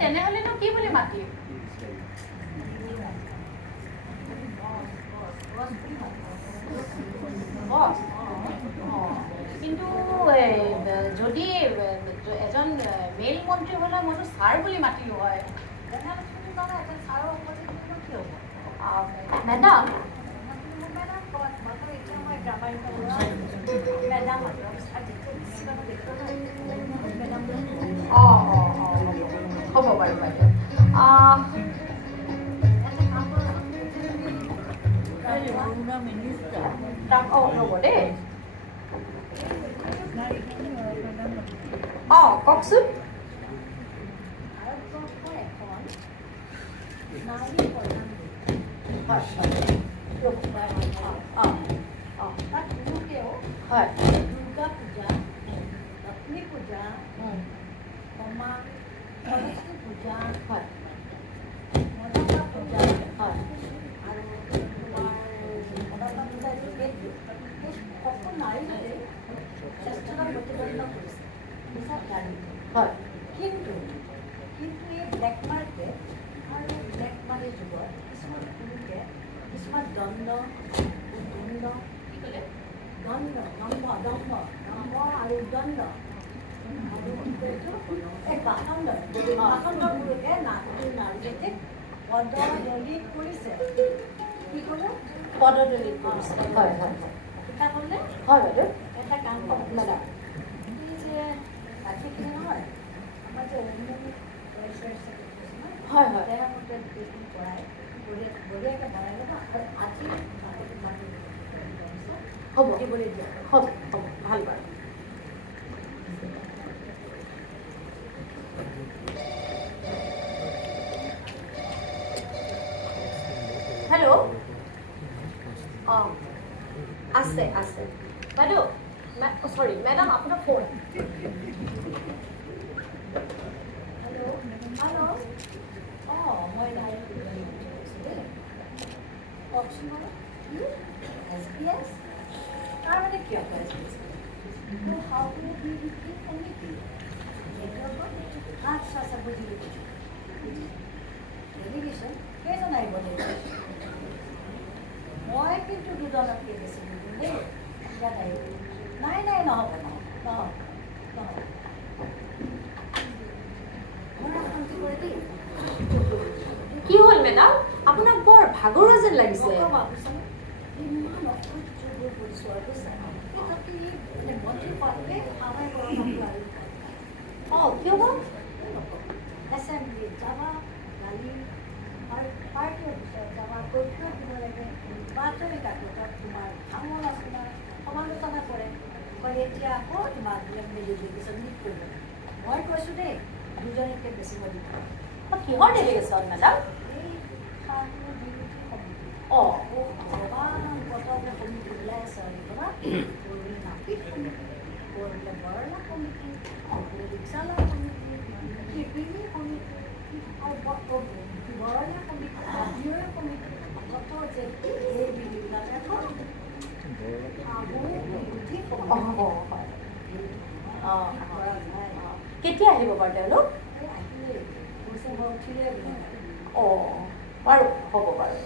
তেনেহ'লেনো কি বুলি মাতিম? কিন্তু যদি এজন মেইল মন্ত্ৰী হ'লে মইতো ছাৰ বুলি মাতিলোঁ হয়। মেডাম হ'ব বাৰু বাইদেউ। ৰ'ব দেই। কওকচোন। হয় দুৰ্গা পূজা, লক্ষ্মী পূজা, সৰস্বতী পূজা, হয় মনসা পূজা, হয় আৰু তোমাৰ মনসা পূজা যোগেদি এই সকলো নাৰীৰে শ্ৰেষ্ঠতা প্ৰতিপন্ন কৰিছে হিচাপ জানি। হয় কিন্তু এই ব্লেক মাৰ্কেট আৰু ব্লেক মানিৰ যুগত কিছুমান পুৰুষে কিছুমান দণ্ড আৰু দণ্ড আৰু এই বাসন্দ পুৰুষে নাৰীজাতিক পদদলিত কৰিছে। কি ক'লে? পদদলিত কৰিছে। হয় হয় হয় শিক্ষা কৰিলে হয় বাইদেউ। এটা কাম কৰক মেডাম, এই যে ৰাখিখিনি নহয় আমাৰ যে হয় হয় তেওঁৰ মতে গোটেইখিনি কৰাই বঢ়িয়াকৈ বনাই ল'ব আৰু আজি হ'ব দিবলৈ দিয়া হ'ব হ'ব ভাল বাৰু। হেল্ল' আছে আছে বাইদেউ। চৰি মেডাম আপোনাৰ ফোন। হেল্ল' মই নাই কওকচোন বাৰু SPS তাৰমানে কিয় কয় SPS আচ্ছা আচ্ছা বুজিলোঁ ডেলিগেশ্যন কেইজন আহিব মই কিন্তু দুজনতকৈ বেছি নিদিওঁ দেই। ইয়াত আহিব নাই নহ'ব কি হ'ল মেডাম? আপোনাক বৰ ভাগৰুৱা যেন লাগিছে। ইমান অসহ্য কৰিছোঁ আৰু মন্ত্ৰী পালে আমাই কিয় বা? এছেম্বলিত যাবা গালি আৰু পাৰ্টি অফিচত যাবা তথ্য দিব লাগে, বাতৰি কাকতত তোমাৰ ভাঙন আলোচনা সমালোচনা কৰে। এতিয়া আকৌ তোমাৰ ডেলিগেশ্যন লিড কৰিব। মই কৈছোঁ দেই দুজনীতকৈ বেছি মই দিব। কিহৰ ডেলিগেশ্যন মেডাম? এই সাংবাদিক বিৰোধী সমিতি ভগৱান পথতে সমিতি ওলাই আছে আৰু কৰবি নাপিত সমিতি, কৰবিলে বৰলা সমিতি, ৰিক্সালা সমিতি, শিপিনী সমিতি আৰু বৰলা সমিতি, বাহিৰৰ সমিতি কত যে এই বিধিবিলাকে কেতিয়া আহিব বাৰু তেওঁলোক? বাৰু হ'ব বাৰু।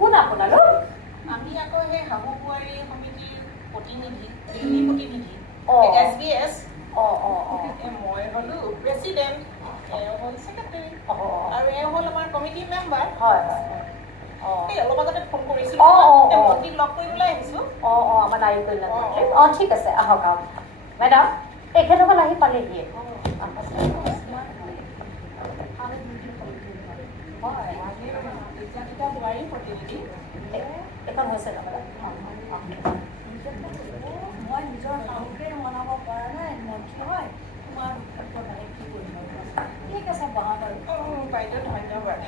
কোন আপোনালোক? আমি আকৌ সেই শাহু বোৱাৰী সমিতিৰ প্ৰতিনিধি, দিল্লী প্ৰতিনিধি SBS। মই হ'লো প্ৰেচিডেণ্ট, এওঁ হ'ল ছেক্ৰেটাৰী আৰু এওঁ হ'ল আমাৰ কমিটি মেম্বাৰ। হয় এই অলপ আগতে ফোন কৰিছিলোঁ, মন্ত্ৰীক লগ কৰিবলৈ আহিছোঁ। আমাৰ নাৰী কল্যাণ মন্ত্ৰী। ঠিক আছে আহক আহক মেডাম। তেখেতসকল আহি পালেহিয়ে। হয় আমি এতিয়া বোৱাৰী প্ৰতিনিধি এখন হৈছে তাৰমানে মই নিজৰ শাহুকে মনাব পৰা নাই মন্ত্ৰী হয় তোমাৰ মানে কি কৰিম ঠিক আছে বহাগ আৰু বাইদেউ ধন্যবাদ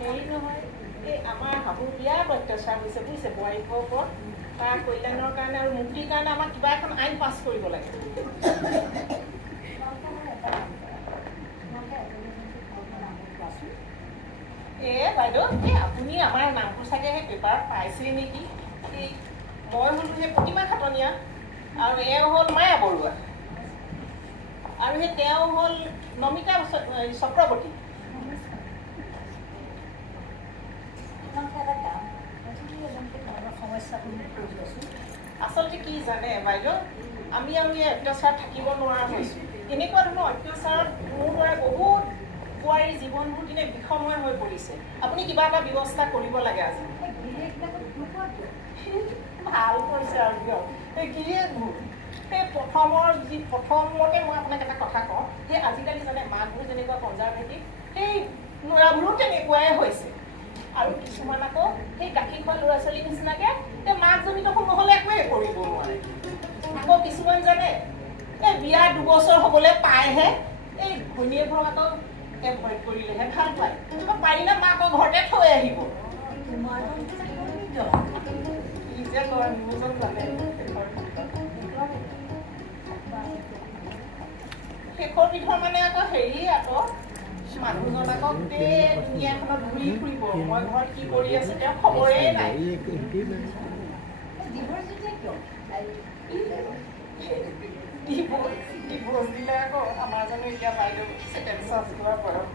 হেৰি নহয় এই আমাৰ শাহু বিৰাট অত্যাচাৰ হৈছে বুজিছে বোৱাৰীবোৰৰ ওপৰত তাৰ কল্যাণৰ কাৰণে আৰু মুক্তিৰ কাৰণে আমাক কিবা এখন আইন পাছ কৰিব লাগে বাইদেউ এই আপুনি আমাৰ নামটো চাগে সেই পেপাৰত পাইছেই নেকি এই মই হ'লো সেই প্ৰতিমা খাটনীয়া আৰু এওঁ হ'ল মায়া বৰুৱা আৰু সেই তেওঁ হ'ল নমিতা চক্ৰৱৰ্তী আচলতে কি জানে বাইদেউ আমি অত্যাচাৰ থাকিব নোৱাৰা হৈছোঁ এনেকুৱা ধৰণৰ অত্যাচাৰত মোৰ দ্বাৰা বহুত বোৱাৰীৰ জীৱনবোৰ দিনে বিষময় হৈ পৰিছে আপুনি কিবা এটা ব্যৱস্থা কৰিব লাগে আজি ভাল কৰিছে আৰু দিয়ক এই গিৰিয়েকবোৰ সেই প্ৰথমতে মই আপোনাক এটা কথা কওঁ যে আজিকালি জানে মাকবোৰ যেনেকুৱা কনজাৰভেটিভ সেই ল'ৰাবোৰো তেনেকুৱাই হৈছে আৰু কিছুমান আকৌ সেই গাখীৰ খোৱা ল'ৰা ছোৱালীৰ নিচিনাকৈ সেই মাকজনী দেখোন নহ'লে একোৱেই কৰিব নোৱাৰে আকৌ কিছুমান জানে এই বিয়া 2 বছৰ হ'বলৈ পায়হে এই ঘৈণীয়েকবোৰক আকৌ এভইড কৰিলেহে ভাল পায় পাৰিলে মাকৰ ঘৰতে থৈ আহিব নিজে লয় নিউজন জানে শেষৰ বিধৰ মানে আকৌ হেৰি আকৌ মানুহজন আকৌ গোটেই দুনিয়াখনত ঘূৰি ফুৰিব মই ঘৰত কি কৰি আছো তেওঁ খবৰেই নাই ডিভোৰ্চ দিলে আকৌ আমাৰ জানো এতিয়া বাইদেউ ছেকেণ্ড চান্স লোৱাৰ বয়স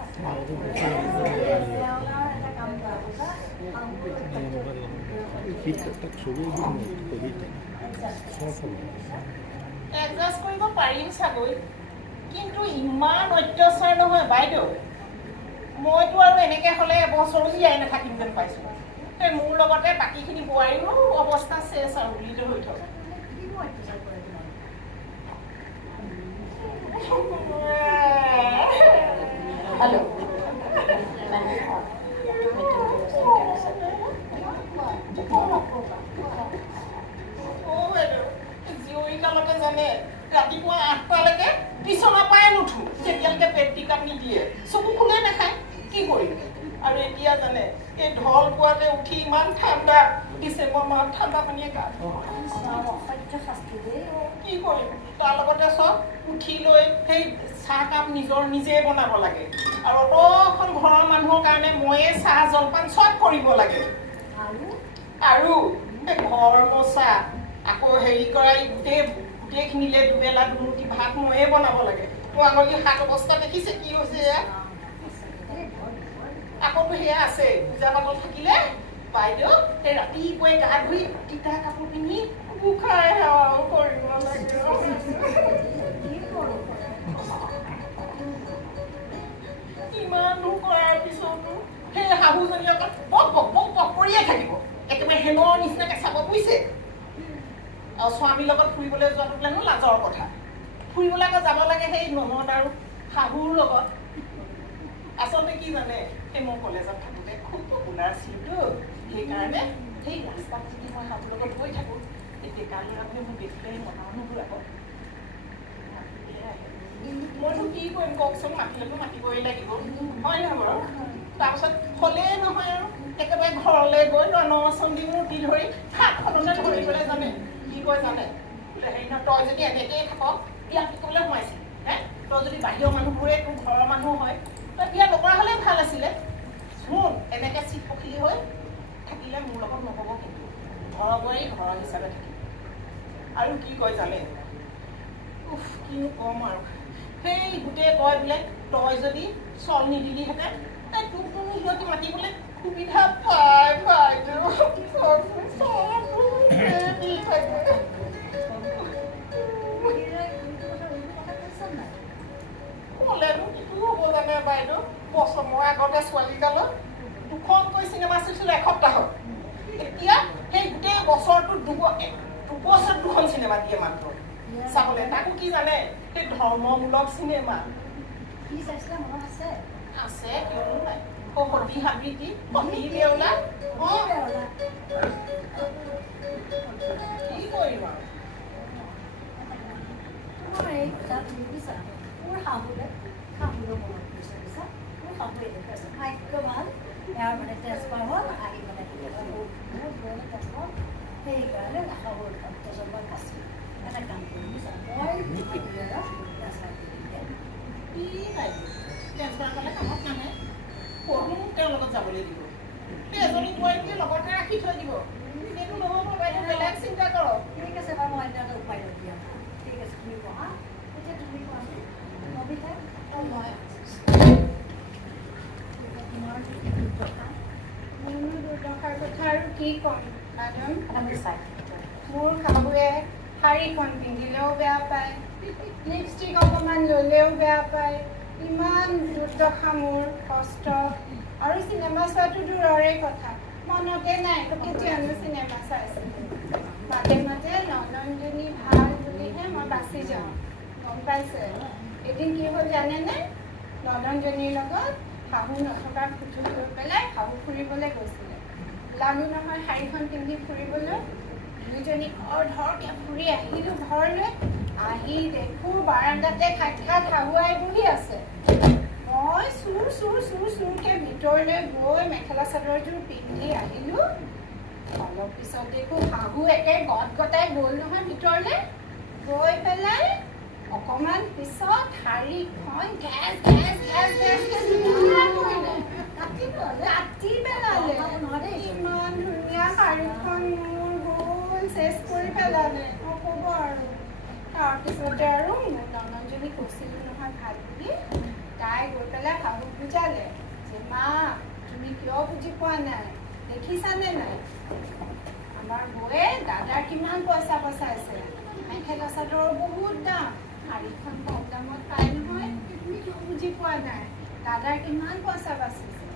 এডজাষ্ট কৰিব পাৰিম চাগৈ কিন্তু ইমান অত্যাচাৰ নহয় বাইদেউ মইতো আৰু এনেকৈ হ'লে এবছৰো জীয়াই নাথাকিম যেন পাইছোঁ সেই মোৰ লগতে বাকীখিনি বোৱাৰীৰো অৱস্থা চেছ আৰু বুলি হৈ থকা হেল্ল' জীয়ৰীকালকে জানে ৰাতিপুৱা 8টালৈকে বিচনা পাই নুঠো যেতিয়ালৈকে পেটিকাপ নিদিয়ে চকু খোলে নাখায় কি কৰিম আৰু এতিয়া জানে এই ঢল পোৱাতে উঠি ইমান ঠাণ্ডা ডিচেম্বৰ মাহত ঠাণ্ডা পানীয়ে গা কি কৰিম তাৰ লগতে চব উঠি লৈ সেই চাহকাপ নিজে বনাব লাগে আৰু অতখন ঘৰৰ মানুহৰ কাৰণে ময়ে চাহ জলপান চব কৰিব লাগে আৰু এই ঘৰ মোচা আকৌ হেৰি কৰাই গোটেইখিনিলে দুবেলা দুমুঠি ভাত ময়ে বনাব লাগে মোৰ আঙুলি হাত অৱস্থা দেখিছে কি হৈছে এয়া আকৌতো সেয়া আছে পূজা পাতল থাকিলে বাইদেউ সেই ৰাতিপুৱাই গা ধুই তিতা কাপোৰ পিন্ধি উখাই সেৱাও কৰিব লাগে ইমান দূৰ কৰাৰ পিছতো সেই শাহুজনী অকল বক কৰিয়ে থাকিব একেবাৰে হেনৰ নিচিনাকৈ চাব বুজিছে আৰু স্বামীৰ লগত ফুৰিবলৈ যোৱাটো বোলেনো লাজৰ কথা ফুৰিবলৈ আকৌ যাব লাগে সেই ননদ আৰু শাহুৰ লগত আচলতে কি জানে সেই মই কলেজত থাকোঁতে খুব পপুলাৰ আছিলোঁতো সেইকাৰণে সেই ৰাস্তাত যদি মই শাহুৰ লগত গৈ থাকোঁ এই ডেকা ল'ৰাবোৰে মোক দেখিলে মতা মানুহবোৰ আকৌ মইতো কি কৰিম কওকচোন মাতিলেতো মাতিবই লাগিব হয় নহয় বাৰু তাৰপিছত হ'লেই নহয় আৰু একেবাৰে ঘৰলৈ গৈ নচন্দি মূৰ্তি ধৰি হাতখনতে ধৰিবলৈ জানে কি কয় জানে হেৰি নহয় তই যদি এনেকৈয়ে থাকক বিয়া পিকলৈ সোমাইছিল হে তই যদি বাহিৰৰ মানুহবোৰে তোৰ ঘৰৰ মানুহ হয় তই বিয়া নকৰা হ'লে ভাল আছিলে শুন এনেকৈ চিট পখিলি হৈ থাকিলে মোৰ লগত নহ'ব কিন্তু ঘৰৰ বোৱাৰী ঘৰৰ হিচাপে থাকিব আৰু কি কয় জানে কিনো ক'ম আৰু সেই গোটেই কয় বোলে তই যদি চল নিদিলিহেঁতেন তোক তুমি সিহঁতি মাতিবলৈ সুবিধা পাই বাইদেউ ক'লেনো কিটো হ'ব জানে বাইদেউ বছৰ মই আগতে ছোৱালীকালত 2খনকৈ চিনেমা চাইছিলোঁ এসপ্তাহত এতিয়া সেই গোটেই বছৰটোত দুবছৰত 2খন চিনেমা দিয়ে মাত্ৰ চাবলৈ তাকো কি জানে সেই ধৰ্মমূলক চিনেমা আছে কিয়নো নাই সতী সাবিত্ৰী সতী বেউলা কি কৰিম আৰু তোমাৰ এই কথা তুমি বুজিছা মোৰ শাহুৰে মনত পৰিছে বুজিছা মোৰ শাহুৱে দেখুৱাইছে ভাগ্য ভাল ইয়াৰ মানে ট্ৰেন্সফাৰ হ'ল আহি মানে ট্ৰেন্সফাৰ সেইকাৰণে শাহুৰ ট্ৰেন্সফাৰ আছিল এটা কাম কৰি বুজিছা মই কি ট্ৰেন্সফাৰ হ'লে কামত নাহে পঢ়ো তেওঁৰ লগত যাবলৈ দিব এজনী বোৱাৰীকে লগতে ৰাখি থৈ দিব সেইটো নহ'ব বাইদেউ বেলেগ চিন্তা কৰক ঠিক আছে বাৰু মই এটা উপায় দিয়া ঠিক আছে তুমি পঢ়া এতিয়া তুমি কোৱাচোন নবিতা মই তোমাৰ মোৰ দুৰ্দশাৰ কথা আৰু কি ক'ম কাৰণ আমি চাই মোৰ শাহুৱে শাড়ীখন পিন্ধিলেও বেয়া পায় লিপষ্টিক অকণমান ল'লেও বেয়া পায় ইমান দুৰ্দশা মোৰ কষ্ট আৰু চিনেমা চোৱাটো দূৰৰে কথা মনতে নাই কেতিয়ানো চিনেমা চাইছিলোঁ মাজে মাজে নন্দনজনী ভাল বুলিহে মই বাচি যাওঁ গম পাইছে এদিন কি হ'ল জানেনে নন্দনজনীৰ লগত শাহু নথকাৰ সুযোগ লৈ পেলাই শাহু ফুৰিবলৈ গৈছিলে ওলালোঁ নহয় শাড়ীখন পিন্ধি ফুৰিবলৈ দুজনী ধৰকৈ ফুৰি আহিলোঁ ঘৰলৈ আহি দেখোঁ বাৰাণ্ডাতে সাক্ষাৎ শাহু আই বহি আছে মই চুৰকৈ ভিতৰলৈ গৈ মেখেলা চাদৰযোৰ পিন্ধি আহিলোঁ অলপ পিছত দেখোঁ শাহু একে গটাই গ'ল নহয় ভিতৰলৈ গৈ পেলাই অকণমান পিছত শাড়ীখন কাটি পেলালে ইমান ধুনীয়া শাড়ীখন মোৰ গ'ল চেচ কৰি পেলালে নক'ব আৰু তাৰপিছতে আৰু মোৰ ননদজনী কৈছিলোঁ নহয় ভাল বুলি তাই গৈ পেলাই শাহুক বুজালে যে মা তুমি কিয় বুজি পোৱা নাই দেখিছানে নাই আমাৰ বৌয়ে দাদাৰ কিমান পইচা বচাইছে মেখেলা চাদৰৰ বহুত দাম শাড়ীখন কম দামত পায় নহয় তুমি কিয় বুজি পোৱা নাই দাদাৰ কিমান পইচা বাচিছে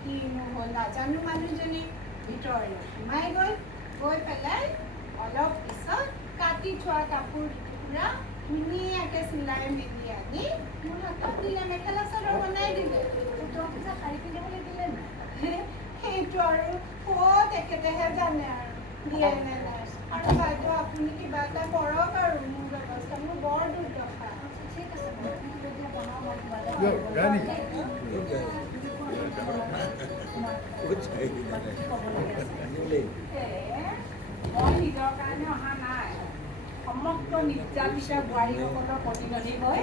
কিনো হ'ল নাজানো মানুহজনী ভিতৰলৈ সোমাই গৈ পেলাই অলপ পিছত কাটি থোৱা কাপোৰ টুকুৰা ধুনীয়াকৈ চিলাই মেলি আনি মোৰ হাতত দিলে মেখেলা চাদৰ বনাই দিলে শাড়ী পিন্ধিবলৈ দিলে নাই সেইটো আৰু ক'ত তেখেতেহে জানে আৰু দিয়ে নে নাই আৰু বাইদেউ আপুনি কিবা এটা কৰক আৰু মোৰ ব্যৱস্থা মোৰ বৰ দুৰ্দশা ঠিক আছে যদি বনাওঁ মই কিবা মই নিজৰ কাৰণে অহা নাই সমগ্ৰ নিৰ্যাতিত বোৱাৰীসকলৰ প্ৰতিনিধি হৈ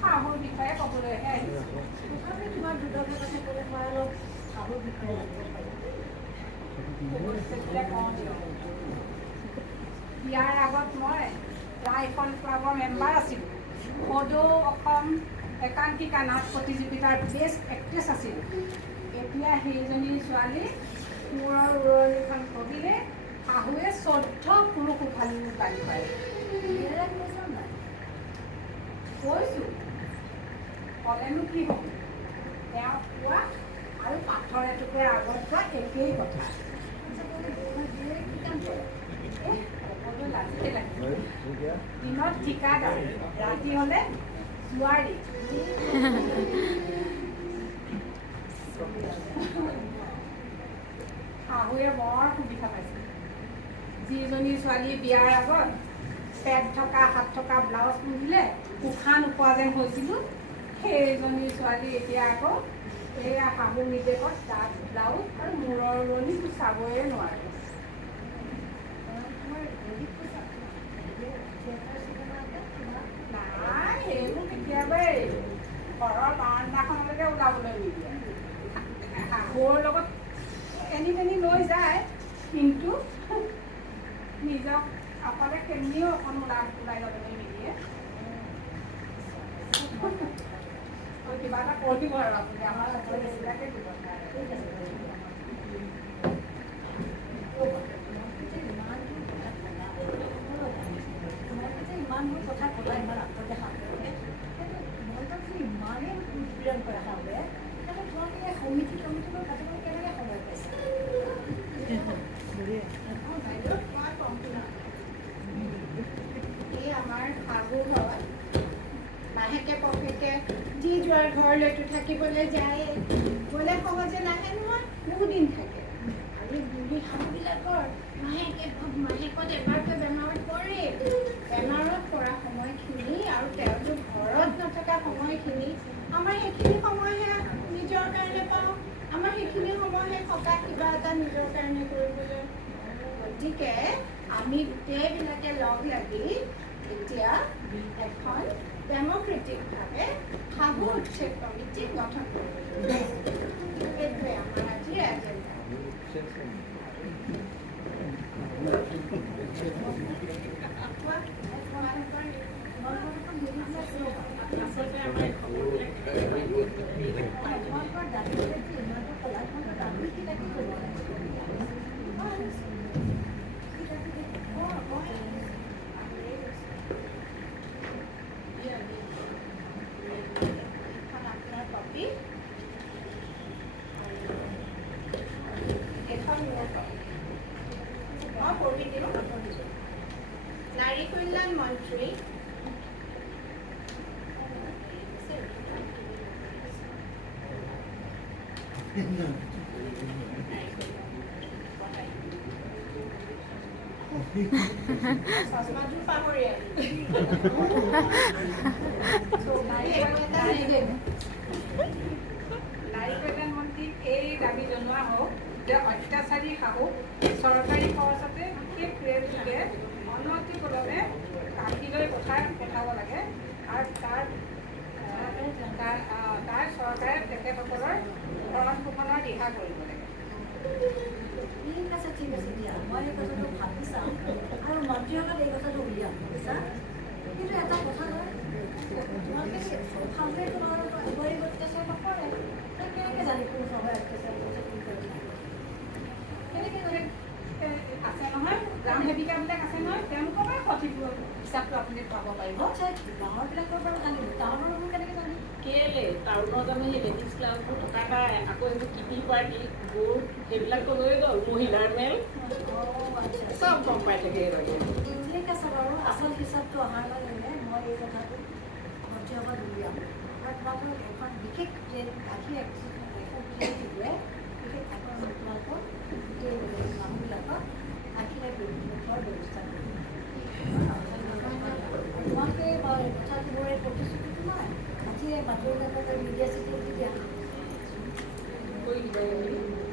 শাহুৰ বিষয়ে ক'বলৈহে আহিছোঁ তোমাৰ দুৰ্দশাৰ কথা ক'লে মই অলপ শাহুৰ বিষয়ে জানিব পাৰিম বিয়াৰ আগত মই ৰাইফল ক্লাবৰ মেম্বাৰ আছিলোঁ সদৌ অসম একাংকিকা নাট প্ৰতিযোগিতাৰ বেষ্ট এক্ট্ৰেছ আছিলোঁ এতিয়া সেইজনী ছোৱালী মূৰৰ উৰণিখন পঢ়িলে শাহুৱে 14 পুৰুষ উঠালি গালি পাৰে কৈছোঁ ক'লেনো কি হ'ব তেওঁ কোৱা আৰু পাথৰ এটুকুৰা আগত কোৱা একেই কথা সকলো লাজিতে লাগিব দিনত ঠিকাদাৰ ৰাতি হ'লে জোৱাৰী শাহুৱে বৰ সুবিধা পাইছে যিজনী ছোৱালী বিয়াৰ আগত পেট থকা হাত থকা ব্লাউজ পিন্ধিলে উশাহ নোপোৱা যেন হৈছিলোঁ সেইজনী ছোৱালী এতিয়া আকৌ এয়া শাহু নিৰ্দেশত তাত ব্লাউজ আৰু মূৰৰ উৰণিটো চাবয়ে নোৱাৰে নাই সেইবোৰ কেতিয়াবাই ঘৰৰ বাৰাণ্ডাখনলৈকে ওলাবলৈ নিদিয়ে শাহুৰ লগত এনি তেনি লৈ যায় কিন্তু নিজক অকলে কেনিও অকণ ওলাই যাবলৈ নিদিয়ে কিবা এটা কৰিব আৰু আপুনি আমাৰ বেছিভাগে দিব ইমানবোৰ কথা ক'লা ইমান আত্মদেশা কৰে মনটো ইমানেই উৎপীড়ন কৰে শাহুৱে তোমালোকে এই সমিতিবোৰ কাটিবলৈ কেনেকৈ সময় পাইছে এই আমাৰ শাহু ঘৰত মাহেকে পষেকে যি যোৱাৰ ঘৰলৈতো থাকিবলৈ যায় গ'লে সহজে নাহে নহয় বহুদিন থাকে আৰু বুঢ়ী শাহুবিলাকৰ মাহেকত এবাৰকৈ বেমাৰত পৰে বেমাৰত পৰা সময়খিনি আৰু তেওঁলোক ঘৰত নথকা সময়খিনি আমাৰ সেইখিনি সময়হে নিজৰ কাৰণে পাওঁ আমাৰ সেইখিনি সময়হে সকাহ কিবা এটা নিজৰ কাৰণে কৰিবলৈ গতিকে আমি গোটেইবিলাকে লগ লাগি এতিয়া এখন ডেমক্ৰেটিকভাৱে শাহু উচ্ছেদ কমিটি গঠন কৰিব এইটোৱে আমাৰ আজিৰ এজেণ্ডা নাৰী কল্যাণ মন্ত্ৰী চশমাটো পাহৰি নাৰী কল্যাণ মন্ত্ৰীক এই দাবী জনোৱা হওক যে অত্যাচাৰী শাহুক চৰকাৰী খৰচতে বিশেষ ৰেলযোগে অনতিপলমে কাশীলৈ পঠাব লাগে আৰু তাৰ চৰকাৰে তেখেতসকলৰ ভৰণ পোষণৰ দিহা কৰিব লাগে ঠিক আছে দিয়া মই এই কথাটো ভাবি চাম আৰু মন্ত্ৰীসকলে এই কথাটো উলিয়াম বুজিছা কিন্তু এটা কথা নহয় তোমালোকে শাহুৱেক অত্যাচাৰ নকৰে কেনেকৈ জানি কোনো সময় অত্যাচাৰ কেনেকৈ আছে নহয় গ্ৰাম সেৱিকাবিলাক আছে নহয় তেওঁলোকৰ পৰাই সঠিক হিচাপটো আপুনি পাব পাৰিব ডাঙৰবিলাকৰ পৰা জানিব ডাঙৰবোৰ কেনেকৈ জানিব কেলে টাউনত আমি সেই লেডিজ ক্লাববোৰ থকা নাই আকৌ এইবোৰ কিটি পাৰ্টি গোট সেইবিলাকতো লৈ গ'ল মহিলাৰ মেল চব গম পাই থাকে এইভাগে ঠিক আছে বাৰু আচল হিচাপটো অহাৰ লগে লগে মই এই কথাটো মন্ত্ৰীসভাত উলিয়াম আৰু তোমালোকক এখন বিশেষ ট্ৰেইন গাখীৰ এখন ট্ৰেইনটোৱে বিশেষ তোমালোকৰ গোটেই মানুহবিলাকক গাখীৰে ব্যৱস্থাৰ ব্যৱস্থা কৰিব তোমালোকে কথাটো মোৰ এই প্ৰতিশ্ৰুতিটো নাই আজি এই বাতৰিবিলাকত মিডিয়া চিডিয়া দি দিয়া কৰি দিব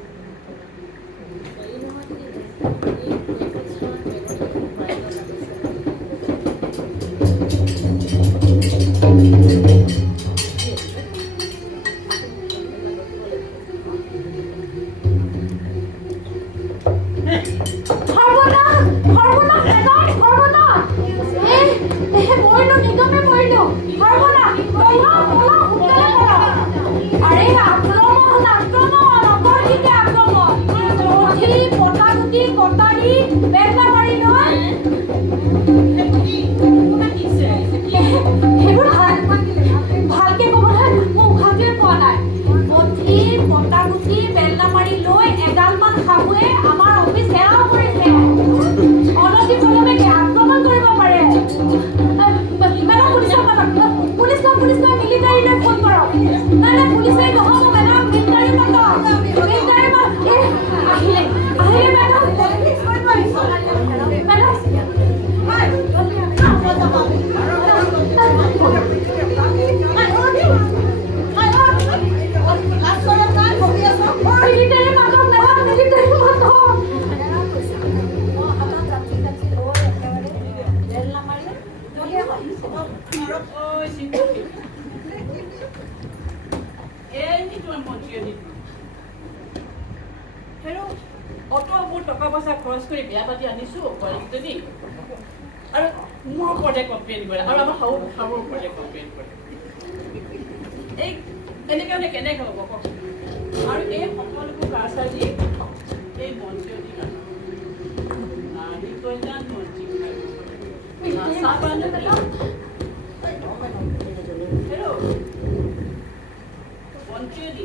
টকা পইচা খৰচ কৰি বিয়া পাতি আনিছো বোৱাৰীকেইজনী আৰু মোৰ ওপৰতে কমপ্লেইন কৰে আৰু আমাৰ শাহুৰ ওপৰতে কমপ্লেইন কৰে এই এনেকৈ কেনেকৈ হ'ব কওকচোন আৰু এই সকলোবোৰ কাৰচাৰ দি এই মন্ত্ৰী নাৰী কল্যাণ মন্ত্ৰী মন্ত্ৰী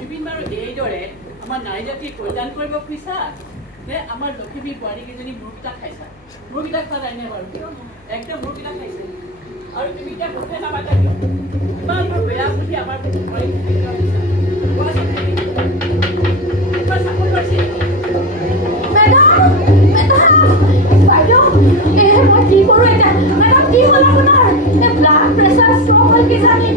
বিভিন্ন আৰু এইদৰে আমাৰ নাৰী জাতিৰ কল্যাণ কৰিব খুজিছা যে আমাৰ লখিমী বোৱাৰীকেইজনী মূৰকেইটা খাইছা মূৰকেইটা খোৱা নাই নে বাৰু একদম মূৰকেইটা খাইছে আৰু তুমি এতিয়া কথা নাপাতা কিয়? ইমান বৰ বেয়া বুলি আমাৰ ঘৰে কোৱাচোন তুমি কিবা চাকৰি পাইছে নেকি? বাইদেউ মই কি কৰোঁ এতিয়া? মেডাম কি হ'ল আপোনাৰ? ব্লাড প্ৰেছাৰ ষ্ট্ৰক হ'ল কিজানি